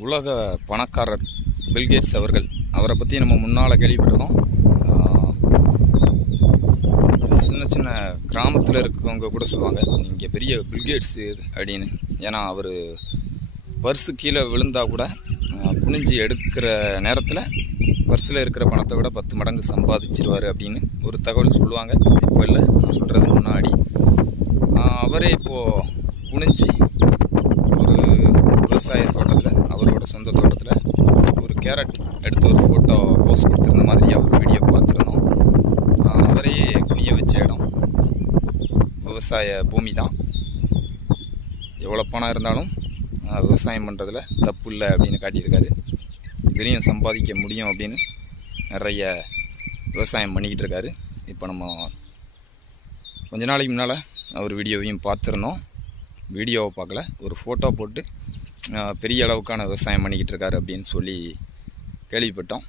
உலக பணக்காரர் பில்கேட்ஸ் அவரை பற்றி நம்ம முன்னால் கேள்விப்பட்டிருக்கோம். சின்ன சின்ன கிராமத்தில் இருக்கவங்க கூட சொல்லுவாங்க இங்கே பெரிய பில்கேட்ஸு அப்படின்னு. ஏன்னா அவர் பர்ஸு கீழே விழுந்தால் கூட குனிஞ்சி எடுக்கிற நேரத்தில் பர்ஸில் இருக்கிற பணத்தை விட 10 மடங்கு சம்பாதிச்சிருவார் அப்படின்னு ஒரு தகவல் சொல்லுவாங்க. இப்போ இல்லை, நான் சொல்கிறது முன்னாடி. அவரே இப்போது குனிஞ்சி ஒரு விவசாய தோட்டத்தில், அவரோட சொந்த தோட்டத்தில் ஒரு கேரட் எடுத்து ஒரு ஃபோட்டோ போஸ்ட் கொடுத்துருந்த மாதிரி ஒரு வீடியோ பார்த்துருந்தோம். அவரையே குனிய வச்ச இடம் விவசாய பூமி தான். எவ்வளோ பணம் இருந்தாலும் விவசாயம் பண்ணுறதுல தப்பு இல்லை அப்படின்னு காட்டியிருக்காரு. இதுலேயும் சம்பாதிக்க முடியும் அப்படின்னு நிறைய விவசாயம் பண்ணிக்கிட்டு இருக்காரு. இப்போ நம்ம கொஞ்ச நாளைக்கு முன்னால் அவர் வீடியோவையும் பார்த்துருந்தோம். வீடியோவை பார்க்கல, ஒரு ஃபோட்டோ போட்டு பெரிய அளவுக்கான விவசாயம் பண்ணிக்கிட்டு இருக்காரு அப்படின்னு சொல்லி கேள்விப்பட்டோம்.